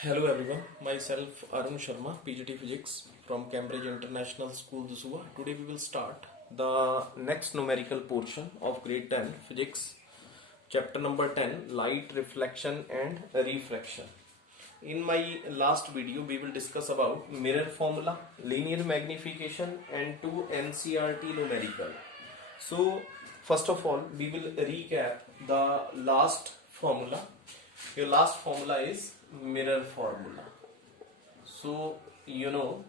Hello everyone, myself Arun Sharma, PGT Physics from Cambridge International School, Dusua. Today we will start the next numerical portion of grade 10 Physics, chapter number 10, Light Reflection and Refraction. In my last video, we will discuss about mirror formula, linear magnification and two NCERT numerical. So first of all, we will recap the last formula. Your last formula is mirror formula. So you know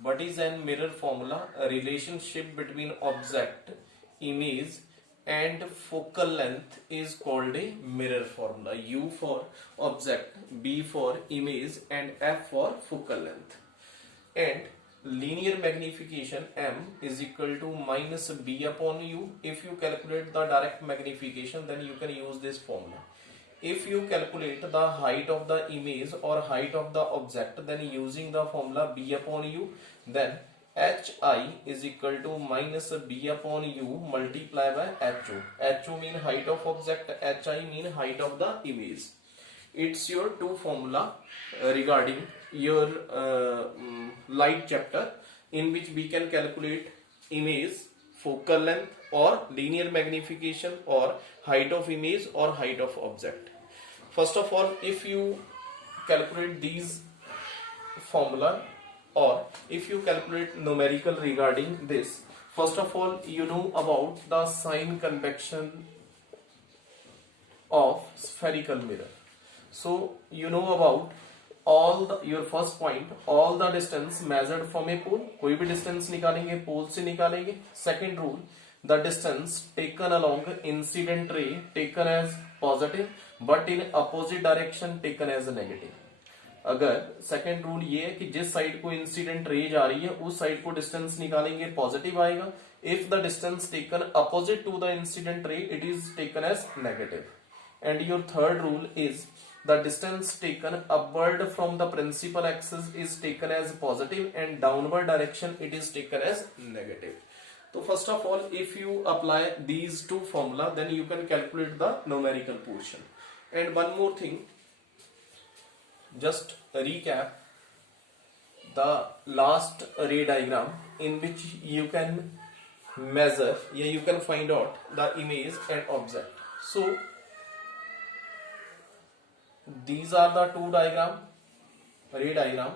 what is an mirror formula? A relationship between object, image and focal length is called a mirror formula. U for object, B for image and F for focal length. And linear magnification M is equal to minus B upon U. If you calculate the direct magnification, then you can use this formula. If you calculate the height of the image or height of the object, then using the formula B upon U, then HI is equal to minus B upon U multiplied by HO. HO mean height of object, HI mean height of the image. It's your two formula regarding your light chapter, in which we can calculate image, focal length or linear magnification or height of image or height of object. First of all, if you calculate these formula or if you calculate numerical regarding this, first of all you know about the sign convection of spherical mirror. So you know about all the, your first point, all the distance measured from a pole. कोई भी distance निकालेंगे pole से निकालेंगे. Second rule, the distance taken along incident ray taken as positive but in opposite direction taken as negative. अगर second rule ये है कि जिस साइड को इंसिडेंट रे जा रही है उस साइड को डिस्टेंस निकालेंगे पॉजिटिव आएगा. If the distance taken opposite to the incident ray it is taken as negative. And your third rule is the distance taken upward from the principal axis is taken as positive and downward direction it is taken as negative. So first of all, if you apply these two formula, then you can calculate the numerical portion. And one more thing, just recap the last ray diagram in which you can measure, you can find out the image and object. So these are the two diagram, ray diagram.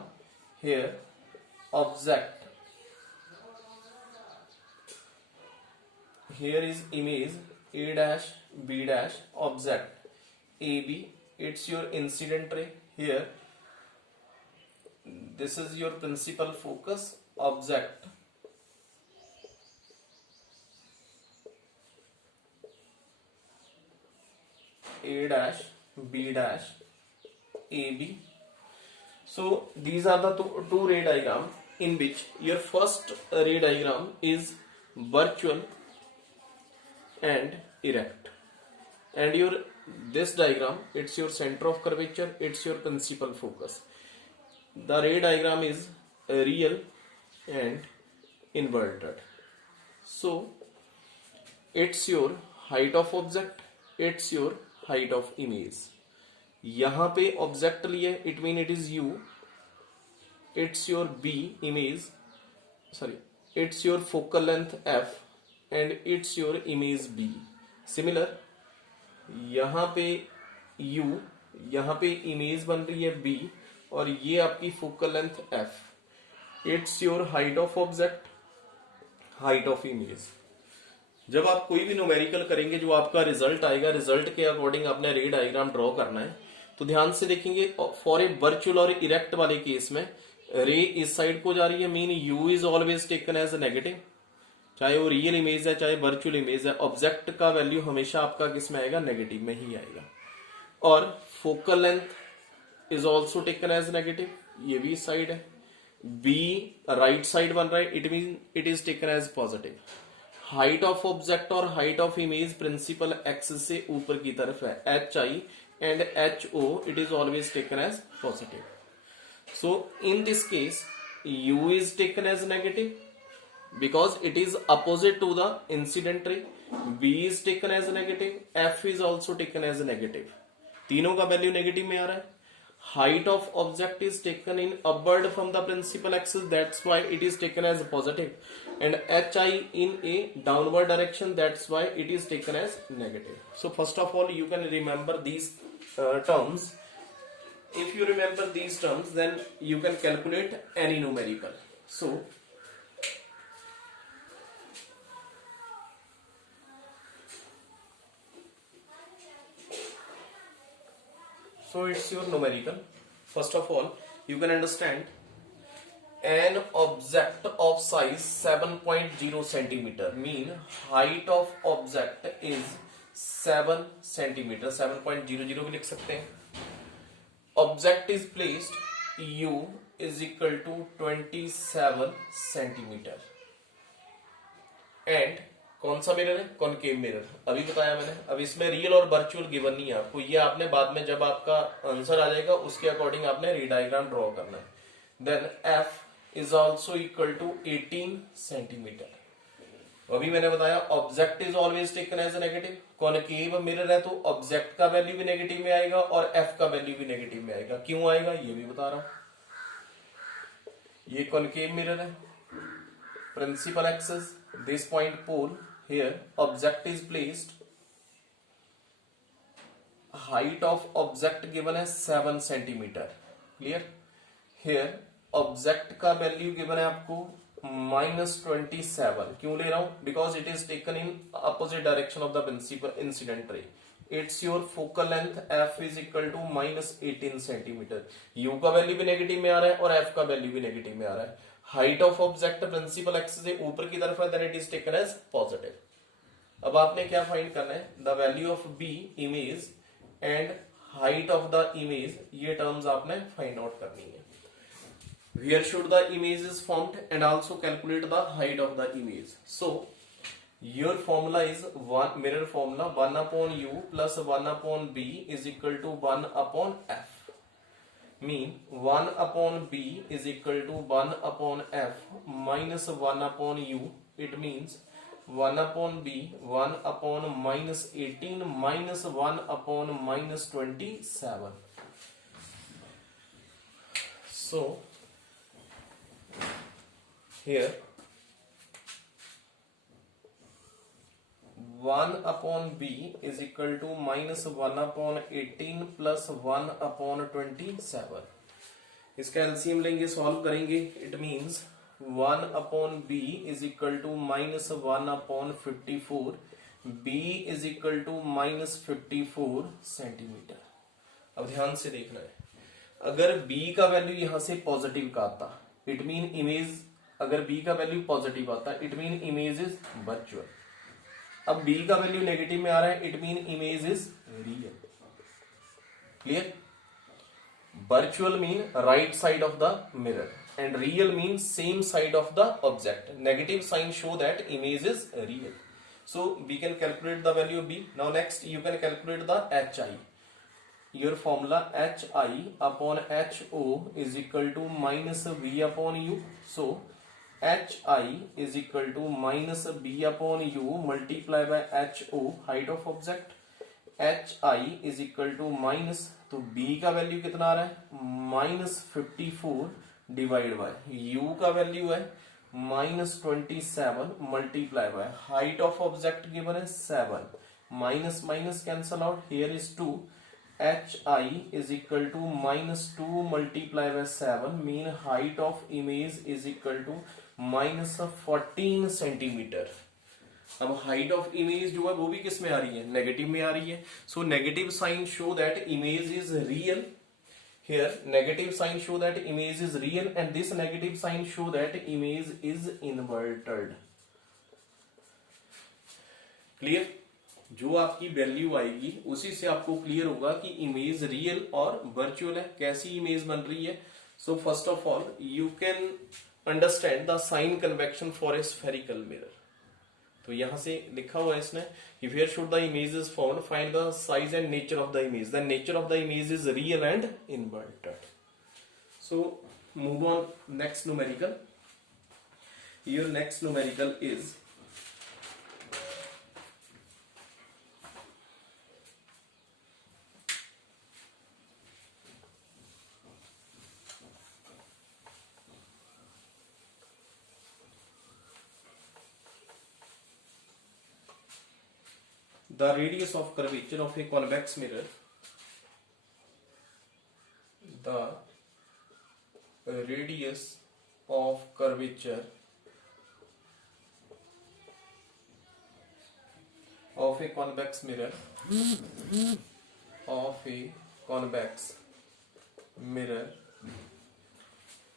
Here object, here is image A dash B dash, object AB, it's your incident ray. Here this is your principal focus, object A dash B dash AB. So these are the two ray diagram in which your first ray diagram is virtual and erect, and your this diagram, it's your center of curvature, it's your principal focus. The ray diagram is real and inverted. So it's your height of object, it's your height of image. यहाँ पे object लिए it mean it is U, it's your B image, sorry it's your focal length F and it's your image B. Similar यहाँ पे you, यहाँ पे image बन रही है बी और ये आपकी focal length F. It's your height of object, height of image. जब आप कोई भी न्यूमेरिकल करेंगे, जो आपका रिजल्ट आएगा, रिजल्ट के अकॉर्डिंग आपने रे डायग्राम ड्रॉ करना है. तो ध्यान से देखेंगे, फॉर ए वर्चुअल और इरेक्ट वाले केस में रे इस साइड को जा रही है, mean U is always taken as negative. चाहे वो रियल इमेज है चाहे वर्चुअल इमेज है, ऑब्जेक्ट का वैल्यू हमेशा आपका किस में आएगा, नेगेटिव में ही आएगा. और focal length is also taken as negative, ये भी साइड है. बी राइट साइड बन रहा है, it mean it is taken as positive. Height of object और height of image principal axis से ऊपर की तरफ है, H I and HO it is always taken as positive. So in this case U is taken as negative because it is opposite to the incident ray. B is taken as negative, F is also taken as negative. तीनों का value negative में आ रहा है. height of object is taken in upward from the principal axis, that's why it is taken as positive, and hi in a downward direction, that's why it is taken as negative. So first of all you can remember these terms. If you remember these terms, then you can calculate any numerical. So it's your numerical. First of all, you can understand an object of size 7.0 centimeter, mean height of object is 7 centimeter, 7.00 भी लिख सकते हैं. Object is placed u is equal to 27 centimeter and कौन सा mirror है? Concave mirror. अभी बताया मैंने. अब इसमें रियल और वर्चुअल गिवन नहीं है आपको, ये आपने बाद में जब आपका आंसर आ जाएगा उसके अकॉर्डिंग आपने री डायग्राम ड्रॉ करना है. Then f is also equal to 18 centimetre. अभी मैंने बताया object is always taken as negative. Concave mirror है तो ऑब्जेक्ट का वैल्यू भी नेगेटिव में आएगा और f का वैल्यू भी नेगेटिव में आएगा. क्यों आएगा ये भी बता रहा हूं. ये कॉनकेव मिरर है, principal axis, this point pole, here object is placed, height of object given है 7 centimeter. Clear? Here object का वैल्यू given है आपको -27. क्यों ले रहा हूं? Because it is taken in opposite direction of the principal incident ray. It's your focal length f is equal to -18 centimeter. u का वैल्यू भी नेगेटिव में आ रहा है और f का वैल्यू भी नेगेटिव में आ रहा है. Height of object principal axis से ऊपर की तरफ है, then it is taken as positive. अब आपने क्या फाइंड करना है? The value of b image and height of the image, ये टर्म्स आपने फाइंड आउट करनी है. Where should the image is formed and also calculate the height of the image. So your formula is mirror formula 1/u plus 1/b is equal to 1/f. mean 1/b is equal to 1/f minus 1/u. It means 1/b 1/-18 minus 1/-27. So here 1/b is equal to minus 1/18 plus 1/27. इसका LCM लेंगे, solve करेंगे. It means 1/b is equal to minus 1/54. b is equal to minus 54 centimetre. अब ध्यान से देखना है, अगर b का वैल्यू यहां से पॉजिटिव का आता, इट मीन इमेज, अगर b का वैल्यू पॉजिटिव आता it mean image is virtual. अब b का वैल्यू नेगेटिव में आ रहा है, it mean image is real. Clear? Virtual mean right side of the mirror and real mean same side of the object. Negative sign show that image is real. So we can calculate the value of b. Now next you can calculate the hi. Your formula hi upon ho is equal to minus v upon u. So hi is equal to minus b upon u multiply by ho, height of object. hi is equal to minus, तो b का value कितना आ रहा है? -54 divide by u का value है -27 multiply by height of object given है 7. Minus minus cancel out, here is 2. hi is equal to -2 multiply by 7 mean height of image is equal to -14 centimetre. अब height of image जो है वो भी किस में आ रही है? नेगेटिव में आ रही है. So negative sign show that image is real. Here negative sign show that image is real and this negative sign show that image is inverted. Clear? जो आपकी वैल्यू आएगी उसी से आपको क्लियर होगा कि इमेज रियल और वर्चुअल है, कैसी इमेज बन रही है. So first of all you can understand the sign convection for a spherical mirror. तो यहां से लिखा हुआ है इसने कि where should the image is found, find the size and nature of the image. The nature of the image is real and inverted. So move on next numerical. Your next numerical is the radius of curvature of a convex mirror, the radius of curvature of a convex mirror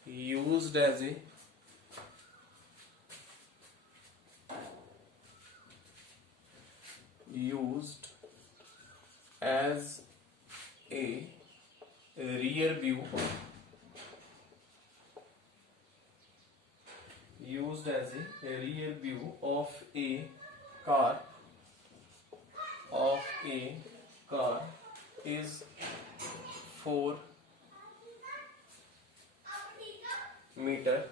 used as a rear view of a car is 4 meter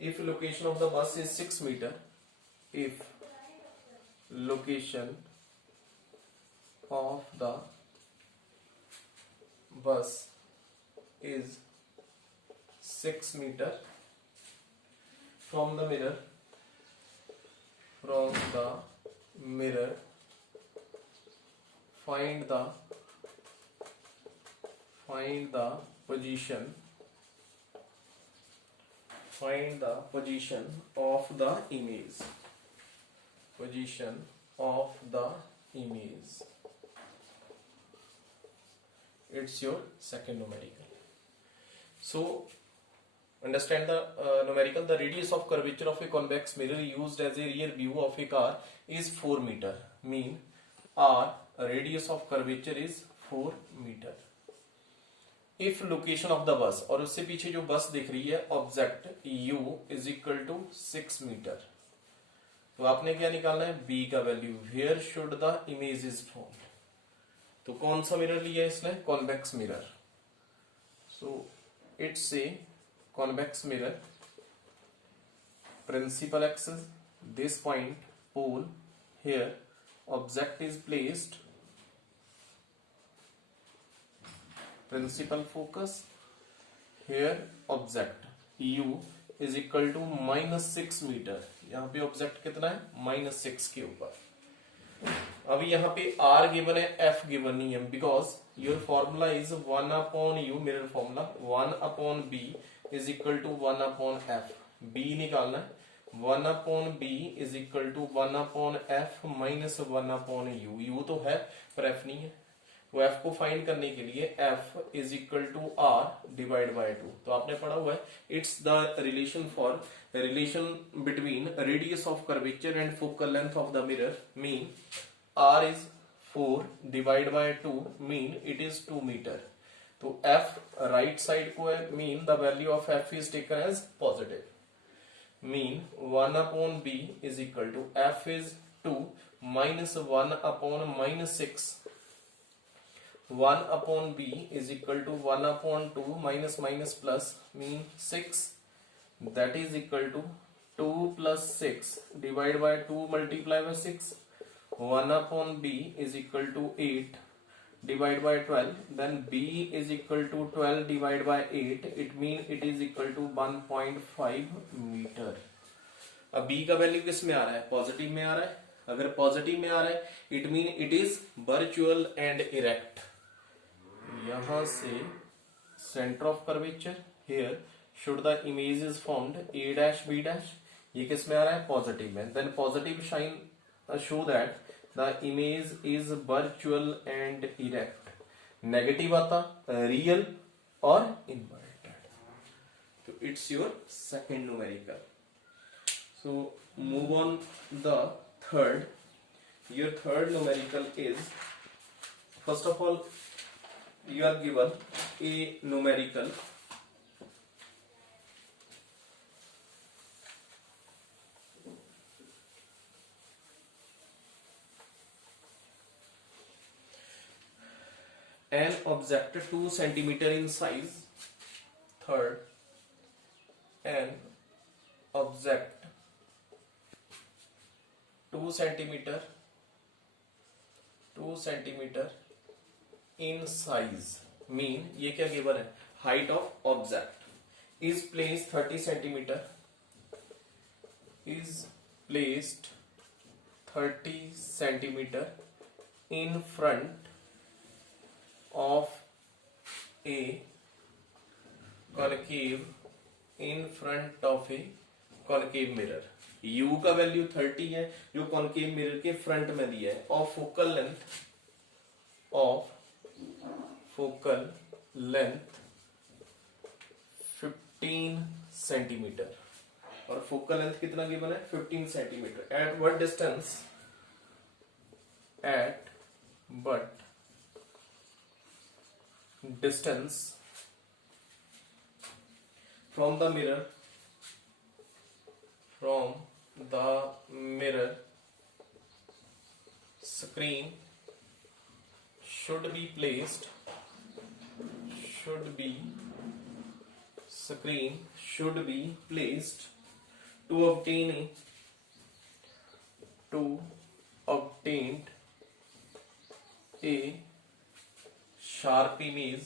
if location of the bus is 6 meter, if location of the bus is 6 meter from the mirror, find the position of the image. It's your second numerical. So understand the numerical. The radius of curvature of a convex mirror used as a rear view of a car is 4 meter. Mean R radius of curvature is 4 meter. If location of the bus, और उससे पीछे जो बस दिख रही है object U is equal to 6 metre, तो आपने क्या निकालना है B का value. Where should the image is found? तो कौन सा मिरर लिया है इसने? Convex mirror. So it's a convex mirror, principal axis, this point, pole, here object is placed, principal focus, here object U is equal to -6 metre. यहाँ पे object कितना है? -6 के ऊपर. अभी यहाँ पे R गिवन है, F गिवन नहीं है, because your formula is 1/U, mirror formula 1/B is equal to 1/F. B निकालना है. 1/B is equal to 1/F minus 1/U. U तो है पर F नहीं है. वो F को फाइंड करने के लिए F is equal to R divided by 2. तो आपने पढ़ा हुआ है. It's the relation between radius of curvature and focal length of the mirror. Mean R is 4 divided by 2 mean it is 2 meter. तो F राइट साइड को है, mean the value of F is taken as positive. Mean 1/B is equal to F is 2 minus 1/-6. 1/B is equal to 1/2 minus plus mean 6. That is equal to 2 plus 6 divided by 2 multiply by 6. 1/B is equal to 8 divided by 12. Then B is equal to 12 divided by 8. It means it is equal to 1.5 metre. अब B का value किस में आ रहा है? Positive में आ रहा है. अगर पॉजिटिव में आ रहा है it mean it is virtual and erect. यहां से centre of curvature here should the image is found A', B'. ये किस में आ रहा है? पॉजिटिव में. Then positive sign show that the image is virtual and erect. Negative आता रियल और इन्वर्टेड. तो it's your second numerical. So move on the third. Your third numerical is, first of all you are given a numerical an object 2 centimeter in size. Third, an object 2 centimeter in size. Mean ये क्या given है? height of object is placed 30 centimeter is placed 30 centimeter in front of a concave mirror. u का value 30 है जो concave mirror के front में दिया है, और फोकल लेंथ 15 सेंटीमीटर, और फोकल लेंथ कितना गिवन है 15 centimetre. At what distance, at but distance from the mirror screen should be placed to obtain a sharp image,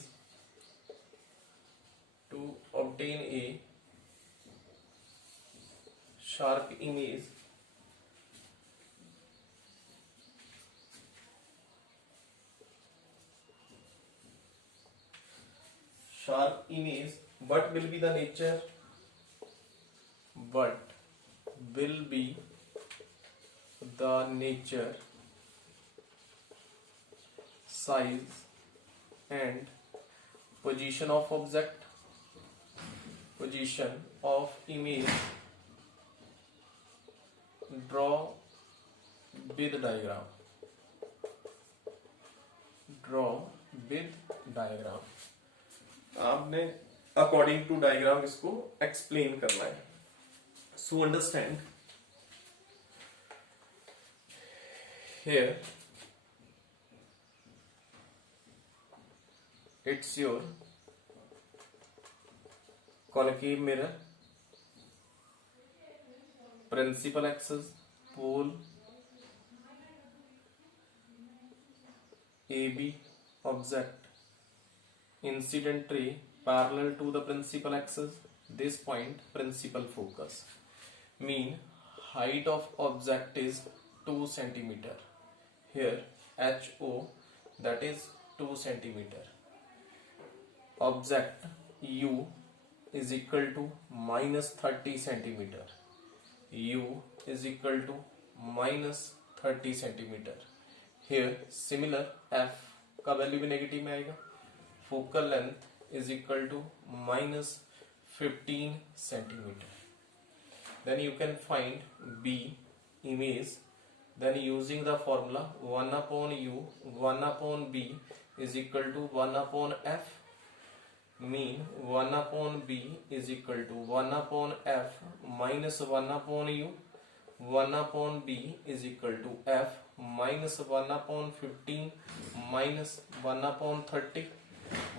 what will be the nature, size and position of object, position of image, draw with diagram। आपने according to diagram इसको explain करना है। So understand here, it's your concave mirror, principal axis, pole AB, object, incident ray parallel to the principal axis, this point principal focus, mean height of object is 2 centimeter, here HO that is 2 centimeter, object U is equal to minus 30 centimeter, U is equal to minus 30 centimeter, here similar F का वैल्यू भी negative में आएगा, focal length is equal to minus 15 centimeter, then you can find B image, then using the formula 1 upon U 1 upon B is equal to 1 upon F, mean 1 upon B is equal to 1 upon F minus 1 upon U, 1 upon B is equal to F minus 1 upon 15 minus 1 upon 30,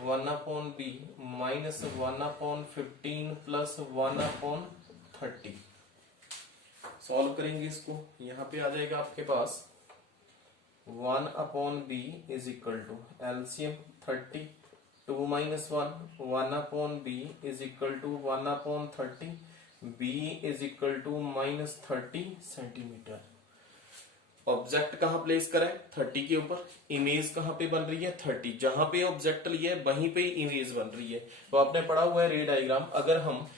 1 upon B minus 1 upon 15 plus 1 upon 30। Solve करेंगे इसको, यहाँ पे आ जाएगा आपके पास 1 upon B is equal to LCM 30, 2 minus 1, 1 upon B is equal to 1 upon 30, B is equal to minus 30 centimetre. Object कहां place करें 30 के ऊपर, इमेज कहां पे बन रही है 30, जहां पे ऑब्जेक्ट लिया है वहीं पे इमेज बन रही है। तो आपने पढ़ा हुआ है रे डायग्राम, अगर हम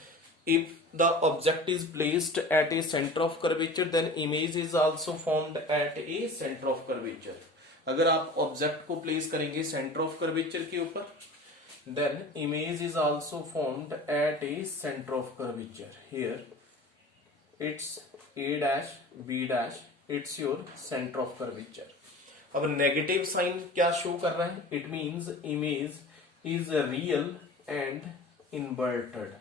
if the object is placed at a centre of curvature then image is also formed at a centre of curvature. अगर आप ऑब्जेक्ट को प्लेस करेंगे सेंटर ऑफ कर्वेचर के ऊपर then image is also formed at a center of curvature, here it's A dash B dash, it's your center of curvature। अब negative sign क्या show कर रहा है, it means image is real and inverted.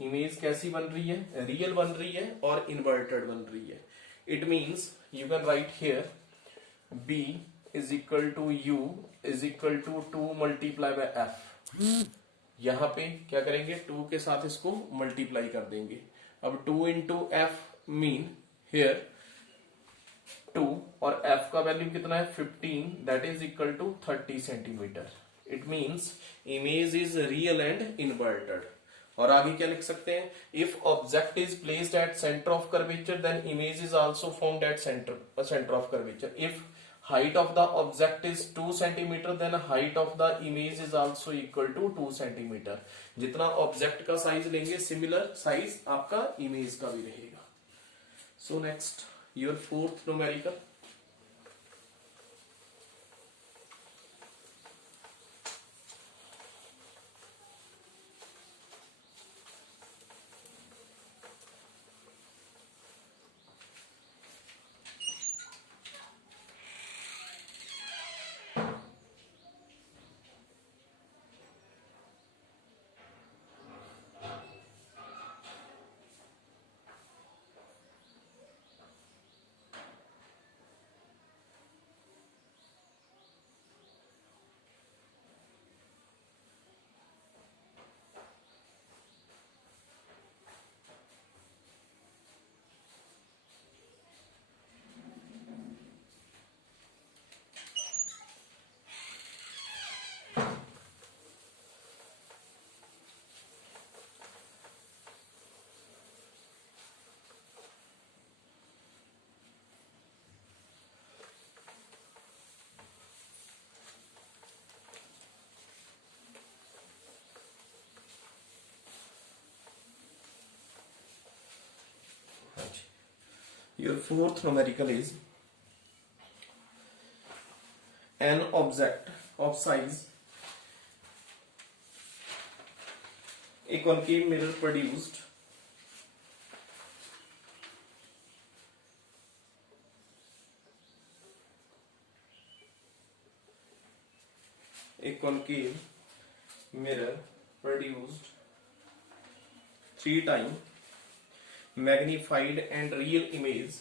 Image कैसी बन रही है, real बन रही है और इन्वर्टेड बन रही है। It means you can write here B is equal to U is equal to 2 multiply by F। यहां पे क्या करेंगे 2 के साथ इसको मल्टीप्लाई कर देंगे। अब 2 into F मीन हियर 2 और F का वैल्यू कितना है 15, that is equal to 30 centimetre. It means image is real and inverted. और आगे क्या लिख सकते हैं, if object is placed at centre of curvature then image is also formed at centre of curvature. If height of the object is 2 centimeter then height of the image is also equal to 2 centimeter. जितना object का size लेंगे similar size आपका image का भी रहेगा. So next your fourth numerical. Your fourth numerical is an object of size a concave mirror produced three times magnified and real image